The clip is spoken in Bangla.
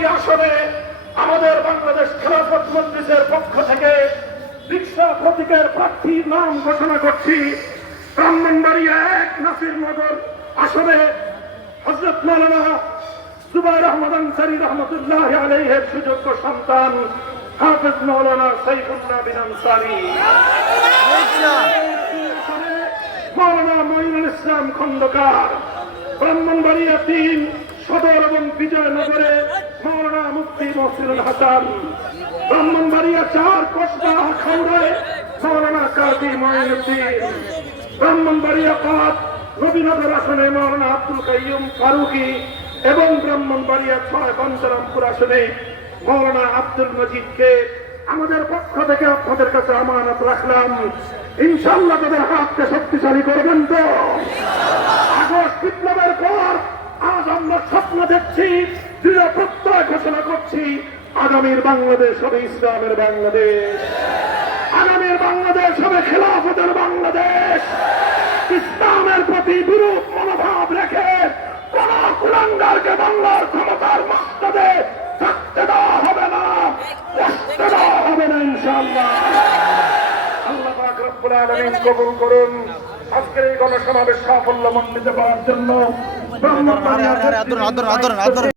ছয়টি আসনে আমাদের বাংলাদেশ খেলাফত মজলিসের পক্ষ থেকে রিকশা প্রতীকের প্রার্থীর নাম ঘোষণা করছি। ব্রাহ্মণবাড়িয়া ১ নাসিরনগর আসনে হযরত মাওলানা জুবায়ের আহমদ আনসারী রহমতুল্লাহ আলাইহির সুযোগ্য সন্তান হাফেজ মাওলানা সাইফুল্লাহ বিন আনসারী, মাওলানা মঈনুল ইসলাম খন্দকার। ব্রাহ্মণবাড়িয়া ৩ সদর এবং বিজয়নগরে মাওলানা মুফতি মহসিনুল হাসান। ব্রাহ্মণবাড়িয়া ৪ কসবা খাউড়ায় মাওলানা কাজী মঈনুদ্দিন। ব্রাহ্মণবাড়িয়া ৫ নবীনগর আসনে মাওলানা আব্দুল কাইয়ুম ফারুকী এবং ব্রাহ্মণবাড়িয়া ৬ বাঞ্ছারামপুর আসনে মাওলানা আব্দুল মজিদকে আমাদের পক্ষ থেকে আপনাদের কাছে আমানত রাখলাম। ইনশাআল্লাহ তাদের হাতকে শক্তিশালী করবেন তো? আগস্ট বিপ্লবের পর আজ আমরা স্বপ্ন দেখছি, দৃঢ় প্রত্যয় ঘোষণা করছি, আগামীর বাংলাদেশ হবে ইসলামের বাংলাদেশ, আগামীর বাংলাদেশ হবে খেলাফতের বাংলাদেশ। ইসলামের প্রতি বিরূপ মনোভাব রেখে কোন কুলাঙ্গারকে বাংলার ক্ষমতার মস্তদে থাকতে দেওয়া হবে না, বসতে দেওয়া হবে না ইনশাআল্লাহ। আল্লাহ পাক রব্বুল আলামিন কবুল করুন। আজকের এই গণসমাবেশ সাফল্যমণ্ডিত করার জন্য